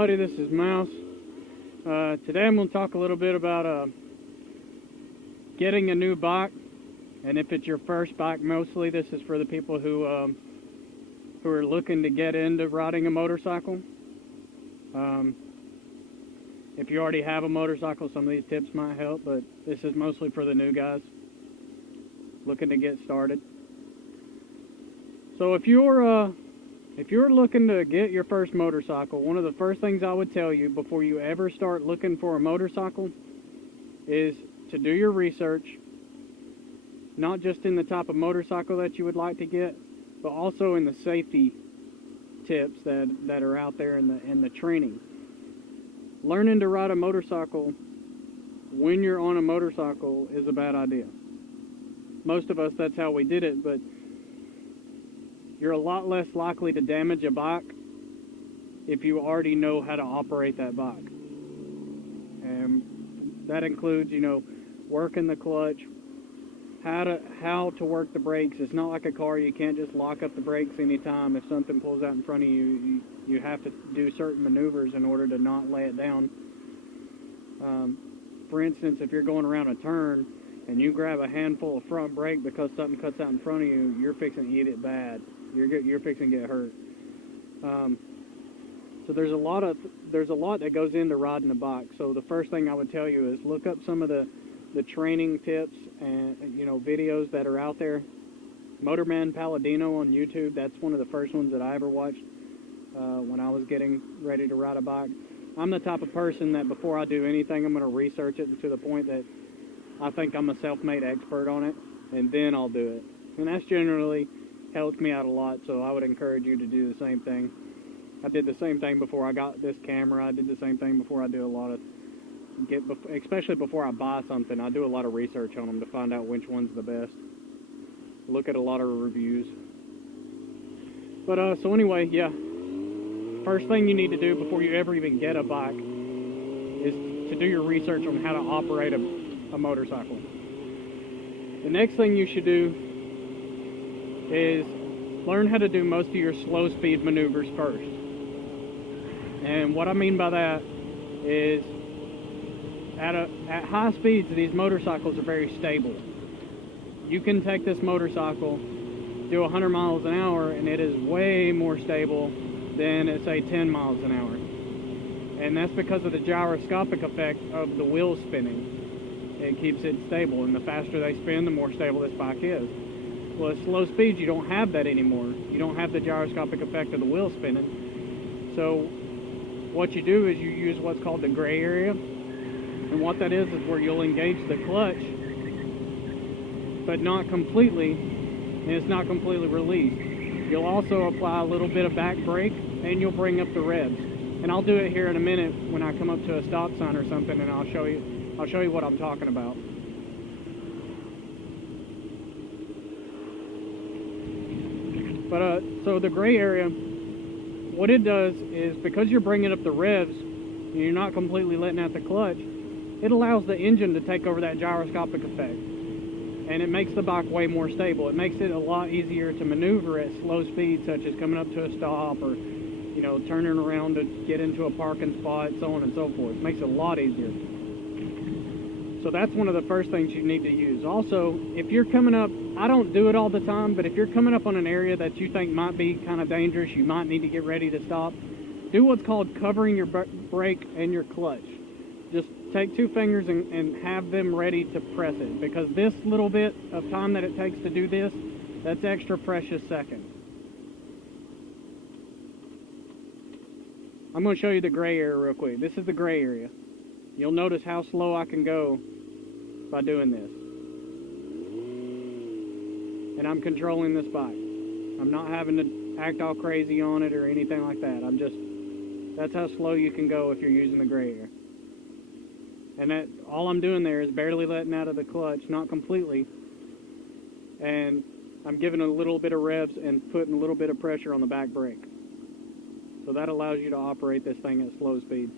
everybody, this is Mouse. Today I'm going to talk a little bit about getting a new bike, and if it's your first bike, mostly this is for the people who are looking to get into riding a motorcycle. If you already have a motorcycle, some of these tips might help, but this is mostly for the new guys looking to get started. So if you're looking to get your first motorcycle, one of the first things I would tell you before you ever start looking for a motorcycle is to do your research, not just in the type of motorcycle that you would like to get, but also in the safety tips that are out there in the training. Learning to ride a motorcycle when you're on a motorcycle is a bad idea. Most of us, that's how we did it, but you're a lot less likely to damage a bike if you already know how to operate that bike. And that includes, working the clutch, how to work the brakes. It's not like a car. You can't just lock up the brakes anytime. If something pulls out in front of you, you have to do certain maneuvers in order to not lay it down. For instance, if you're going around a turn and you grab a handful of front brake because something cuts out in front of you, you're fixing to eat it bad. You're fixing to get hurt. So there's a lot that goes into riding a bike. So the first thing I would tell you is look up some of the training tips and videos that are out there. Motorman Palladino on YouTube, that's one of the first ones that I ever watched when I was getting ready to ride a bike. I'm the type of person that before I do anything, I'm going to research it to the point that I think I'm a self-made expert on it, and then I'll do it. And that's generally helped me out a lot, so I would encourage you to do the same thing. I did the same thing before I got this camera. I did the same thing before I do a lot of especially before I buy something, I do a lot of research on them to find out which one's the best. Look at a lot of reviews. But so anyway, yeah. First thing you need to do before you ever even get a bike is to do your research on how to operate a motorcycle. The next thing you should do is learn how to do most of your slow speed maneuvers first. And what I mean by that is at high speeds, these motorcycles are very stable. You can take this motorcycle, do 100 miles an hour, and it is way more stable than at, say, 10 miles an hour. And that's because of the gyroscopic effect of the wheels spinning. It keeps it stable, and the faster they spin, the more stable this bike is. Well, at slow speeds, you don't have that anymore. You don't have the gyroscopic effect of the wheel spinning. So what you do is you use what's called the gray area. And what that is where you'll engage the clutch, but not completely, and it's not completely released. You'll also apply a little bit of back brake, and you'll bring up the revs. And I'll do it here in a minute when I come up to a stop sign or something, and I'll show you what I'm talking about. But so the gray area, what it does is because you're bringing up the revs, and you're not completely letting out the clutch, it allows the engine to take over that gyroscopic effect, and it makes the bike way more stable. It makes it a lot easier to maneuver at slow speeds, such as coming up to a stop or turning around to get into a parking spot, so on and so forth. It makes it a lot easier. So that's one of the first things you need to use. Also, if you're coming up, I don't do it all the time, but if you're coming up on an area that you think might be kind of dangerous, you might need to get ready to stop, do what's called covering your brake and your clutch. Just take two fingers and have them ready to press it, because this little bit of time that it takes to do this, that's extra precious second. I'm going to show you the gray area real quick. This is the gray area. You'll notice how slow I can go by doing this. And I'm controlling this bike. I'm not having to act all crazy on it or anything like that. That's how slow you can go if you're using the gray area. And all I'm doing there is barely letting out of the clutch, not completely. And I'm giving a little bit of revs and putting a little bit of pressure on the back brake. So that allows you to operate this thing at slow speeds.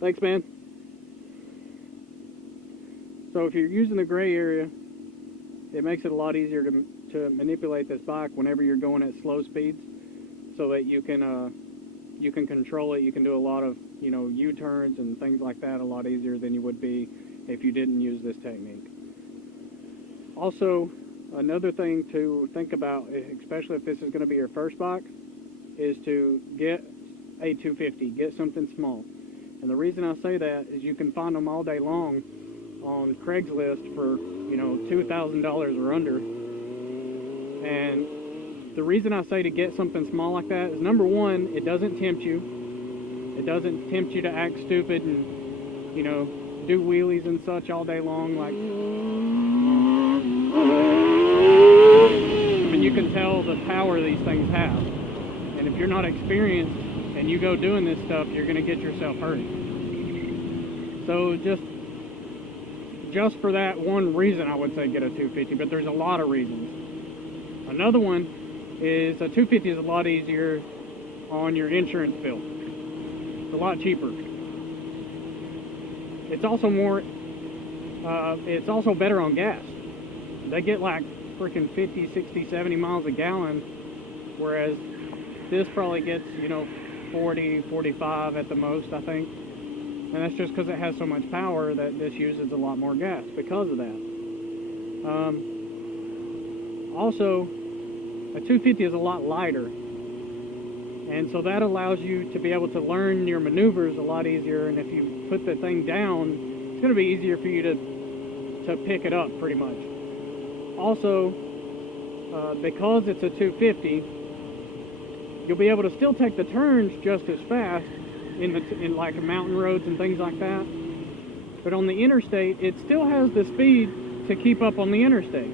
Thanks, man. So if you're using the gray area, it makes it a lot easier to manipulate this bike whenever you're going at slow speeds, so that you can you can control it. You can do a lot of, you know, U-turns and things like that a lot easier than you would be if you didn't use this technique. Also, another thing to think about, especially if this is going to be your first bike, is to get a 250, get something small. And the reason I say that is you can find them all day long on Craigslist for, you know, $2,000 or under. And the reason I say to get something small like that is, number one, it doesn't tempt you. It doesn't tempt you to act stupid and, you know, do wheelies and such all day long. Like, I mean, you can tell the power these things have. And if you're not experienced and you go doing this stuff, you're going to get yourself hurt. So just for that one reason, I would say get a 250, but there's a lot of reasons. Another one is a 250 is a lot easier on your insurance bill. It's a lot cheaper. It's also it's also better on gas. They get like freaking 50, 60, 70 miles a gallon, whereas this probably gets, you know, 40, 45 at the most, I think. And that's just because it has so much power that this uses a lot more gas because of that. Also, a 250 is a lot lighter. And so that allows you to be able to learn your maneuvers a lot easier. And if you put the thing down, it's going to be easier for you to pick it up pretty much. Also, because it's a 250, you'll be able to still take the turns just as fast in like mountain roads and things like that. But on the interstate, it still has the speed to keep up on the interstate.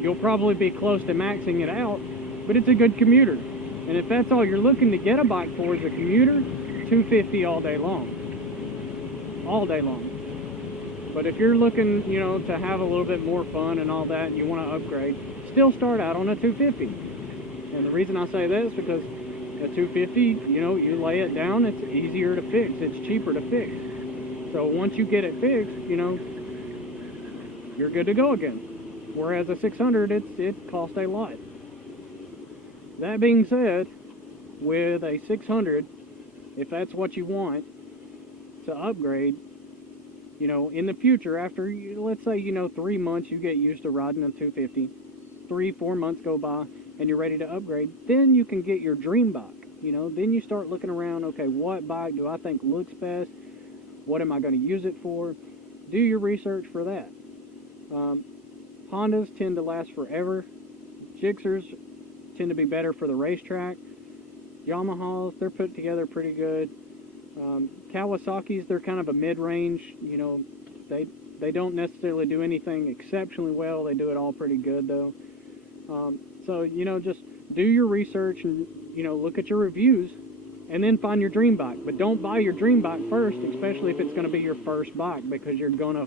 You'll probably be close to maxing it out, but it's a good commuter. And if that's all you're looking to get a bike for is a commuter, 250 all day long. All day long. But if you're looking, you know, to have a little bit more fun and all that, and you want to upgrade, still start out on a 250. And the reason I say that is because a 250, you know, you lay it down, it's easier to fix, it's cheaper to fix. So once you get it fixed, you know, you're good to go again. Whereas a 600, it costs a lot. That being said, with a 600, if that's what you want to upgrade, you know, in the future, after, let's say, you know, 3 months you get used to riding a 250, 3-4 months go by, and you're ready to upgrade, then you can get your dream bike. You know, then you start looking around, okay, what bike do I think looks best? What am I going to use it for? Do your research for that. Hondas tend to last forever. Gixxers tend to be better for the racetrack. Yamahas, they're put together pretty good. Kawasaki's, they're kind of a mid-range. You know, they don't necessarily do anything exceptionally well. They do it all pretty good, though. So, you know, just do your research and, you know, look at your reviews and then find your dream bike. But don't buy your dream bike first, especially if it's going to be your first bike, because you're going to,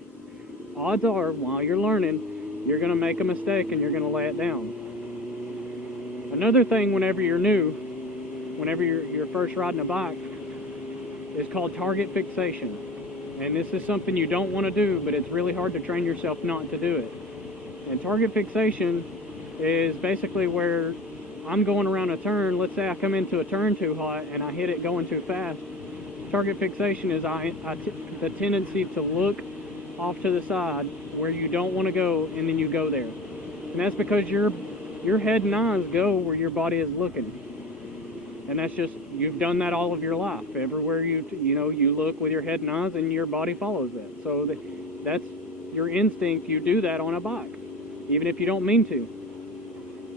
odds are, while you're learning, you're going to make a mistake and you're going to lay it down. Another thing whenever you're new, whenever you're first riding a bike, is called target fixation. And this is something you don't want to do, but it's really hard to train yourself not to do it. And target fixation is basically where I'm going around a turn. Let's say I come into a turn too hot and I hit it going too fast. Target fixation is the tendency to look off to the side where you don't want to go, and then you go there. And that's because your head and eyes go where your body is looking. And that's just, you've done that all of your life. Everywhere you know, you look with your head and eyes, and your body follows that. So that's your instinct. You do that on a bike, even if you don't mean to.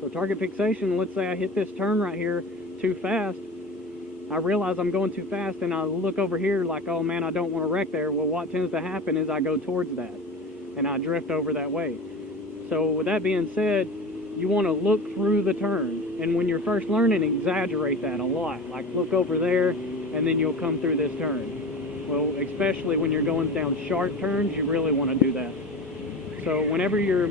So target fixation, let's say I hit this turn right here too fast. I realize I'm going too fast, and I look over here like, oh man, I don't want to wreck there. Well, what tends to happen is I go towards that, and I drift over that way. So with that being said, you want to look through the turn. And when you're first learning, exaggerate that a lot. Like, look over there, and then you'll come through this turn. Well, especially when you're going down sharp turns, you really want to do that. So whenever you're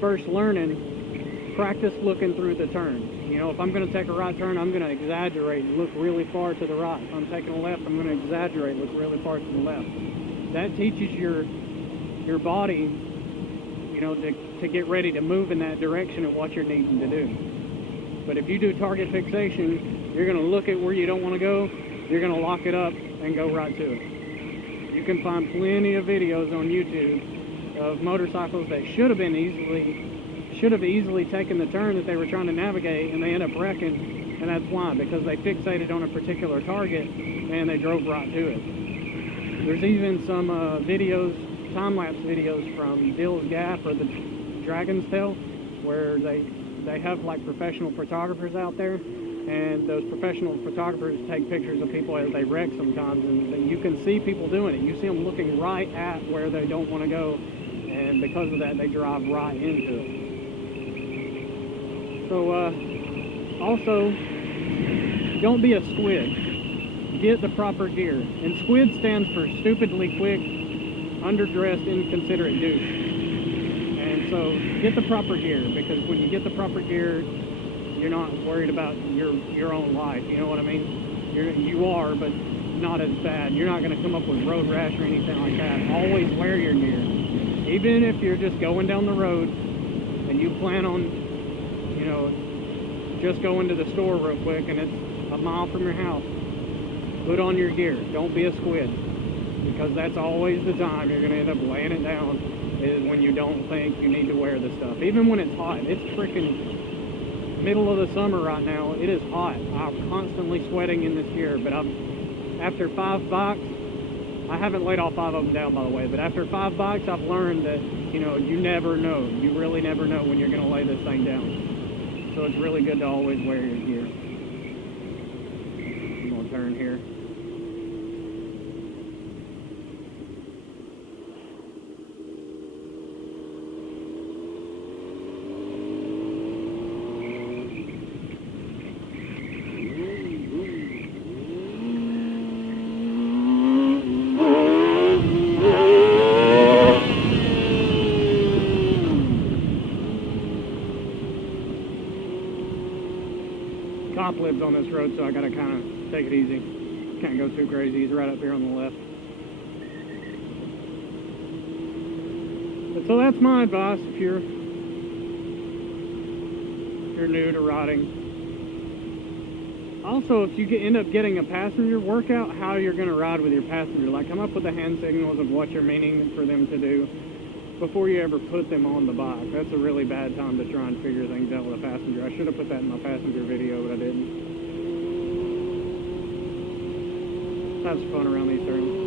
first learning, practice looking through the turn. You know, if I'm going to take a right turn, I'm going to exaggerate and look really far to the right. If I'm taking a left, I'm going to exaggerate, look really far to the left. That teaches your body, you know, to get ready to move in that direction of what you're needing to do. But if you do target fixation, you're going to look at where you don't want to go, you're going to lock it up and go right to it. You can find plenty of videos on YouTube of motorcycles that should have easily taken the turn that they were trying to navigate, and they end up wrecking, and that's why, because they fixated on a particular target and they drove right to it. There's even some videos, time-lapse videos from Dill's Gap or the Dragon's Tail, where they have like professional photographers out there, and those professional photographers take pictures of people as they wreck sometimes, and you can see people doing it. You see them looking right at where they don't want to go, and because of that, they drive right into it. So, also, don't be a squid. Get the proper gear. And squid stands for stupidly quick, underdressed, inconsiderate douche. And so, get the proper gear, because when you get the proper gear, you're not worried about your own life. You know what I mean? You are, but not as bad. You're not going to come up with road rash or anything like that. Always wear your gear. Even if you're just going down the road and you plan on, you know, just going to the store real quick and it's a mile from your house, put on your gear. Don't be a squid, because that's always the time you're going to end up laying it down, is when you don't think you need to wear this stuff. Even when it's hot. It's freaking middle of the summer right now. It is hot. I'm constantly sweating in this gear, but after 5 bikes, I haven't laid all 5 of them down, by the way, but after 5 bikes, I've learned that, you know, you never know. You really never know when you're going to lay this thing down. So it's really good to always wear your gear. I'm going to turn here. Cop lives on this road, so I gotta kind of take it easy. Can't go too crazy. He's right up here on the left. But so that's my advice if you're new to riding. Also, if you end up getting a passenger, work out how you're going to ride with your passenger. Like, come up with the hand signals of what you're meaning for them to do before you ever put them on the bike. That's a really bad time to try and figure things out with a passenger. I should have put that in my passenger video, but I didn't. Have some fun around these turns.